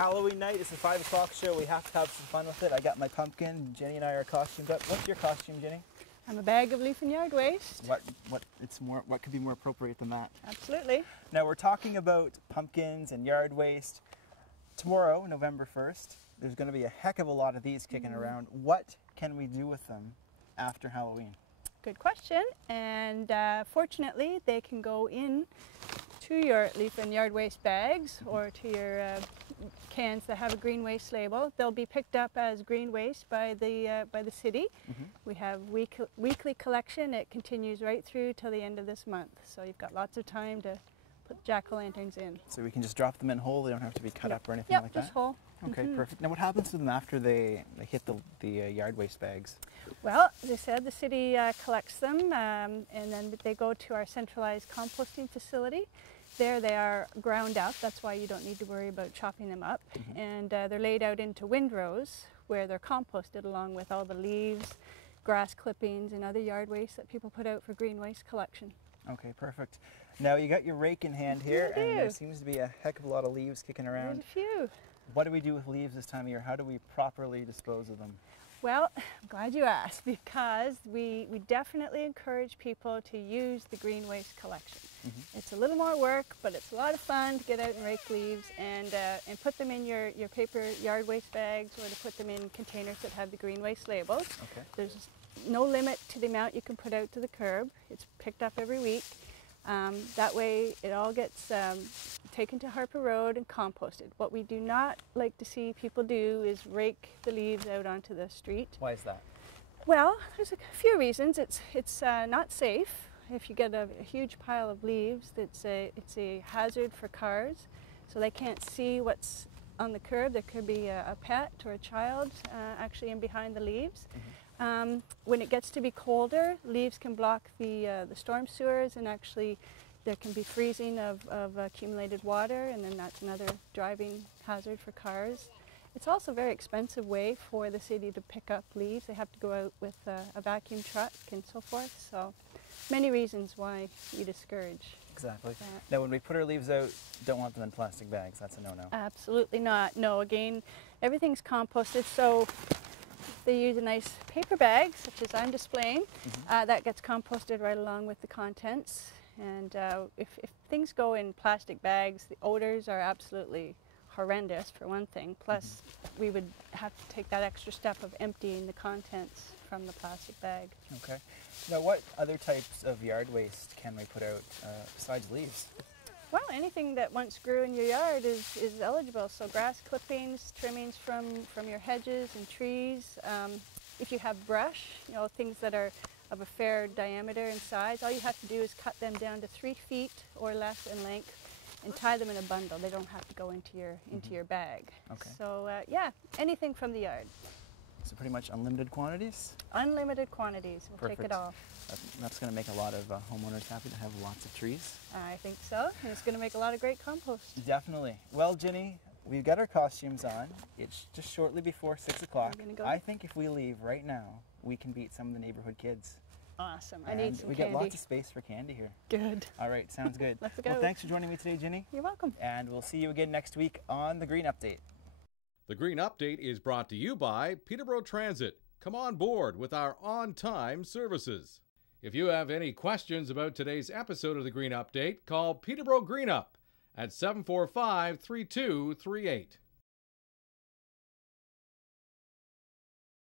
Halloween night. It's a 5 o'clock show. We have to have some fun with it. I got my pumpkin. Jenny and I are costumed up. What's your costume, Jenny? I'm a bag of leaf and yard waste. What could be more appropriate than that? Absolutely. Now we're talking about pumpkins and yard waste. Tomorrow, November 1st, there's going to be a heck of a lot of these kicking around. What can we do with them after Halloween? Good question. And fortunately, they can go in to your leaf and yard waste bags or to your cans that have a green waste label. They'll be picked up as green waste by the city. We have weekly collection. It continues right through till the end of this month. So you've got lots of time to put jack-o'-lanterns in. So we can just drop them in whole. They don't have to be cut up or anything like that? Yep, just whole. Okay, perfect. Now what happens to them after they hit the yard waste bags? Well, as I said, the city collects them and then they go to our centralized composting facility. There they are ground up. That's why you don't need to worry about chopping them up. And they're laid out into windrows where they're composted along with all the leaves, grass clippings and other yard waste that people put out for green waste collection. Okay, perfect. Now you got your rake in hand here, I do. and there seems to be a heck of a lot of leaves kicking around. There's a few. What do we do with leaves this time of year? How do we properly dispose of them? Well, I'm glad you asked, because we definitely encourage people to use the green waste collection. It's a little more work, but it's a lot of fun to get out and rake leaves and put them in your paper yard waste bags, or to put them in containers that have the green waste labels. Okay. There's no limit to the amount you can put out to the curb. It's picked up every week. That way it all gets taken to Harper Road and composted. What we do not like to see people do is rake the leaves out onto the street. Why is that? Well, there's a few reasons. It's not safe. If you get a huge pile of leaves, it's a hazard for cars, so they can't see what's on the curb. There could be a pet or a child actually in behind the leaves. When it gets to be colder, leaves can block the storm sewers, and actually there can be freezing of accumulated water, and then that's another driving hazard for cars. It's also a very expensive way for the city to pick up leaves. They have to go out with a vacuum truck and so forth. So many reasons why we discourage. Exactly. that. Now when we put our leaves out, don't want them in plastic bags. That's a no-no. Absolutely not. No, again, everything's composted, so they use a nice paper bag, such as I'm displaying, that gets composted right along with the contents. And if things go in plastic bags, the odors are absolutely horrendous, for one thing. Plus, we would have to take that extra step of emptying the contents from the plastic bag. Okay. Now what other types of yard waste can we put out besides leaves? Well, anything that once grew in your yard is eligible. So grass clippings, trimmings from your hedges and trees. If you have brush, things that are of a fair diameter and size, all you have to do is cut them down to 3 feet or less in length and tie them in a bundle. They don't have to go into your bag. Okay. So yeah, anything from the yard. So pretty much unlimited quantities? Unlimited quantities. We'll take it all. That's going to make a lot of homeowners happy to have lots of trees. I think so. And it's going to make a lot of great compost. Definitely. Well, Ginny, we've got our costumes on. It's just shortly before 6 o'clock. Go? I think if we leave right now, we can beat some of the neighborhood kids. Awesome. I And need some we candy. got lots of space for candy here. Good. All right, sounds good. Let's go. Well, thanks for joining me today, Ginny. You're welcome. And we'll see you again next week on The Green Update. The Green Update is brought to you by Peterborough Transit. Come on board with our on-time services. If you have any questions about today's episode of The Green Update, call Peterborough Green Up at 745-3238.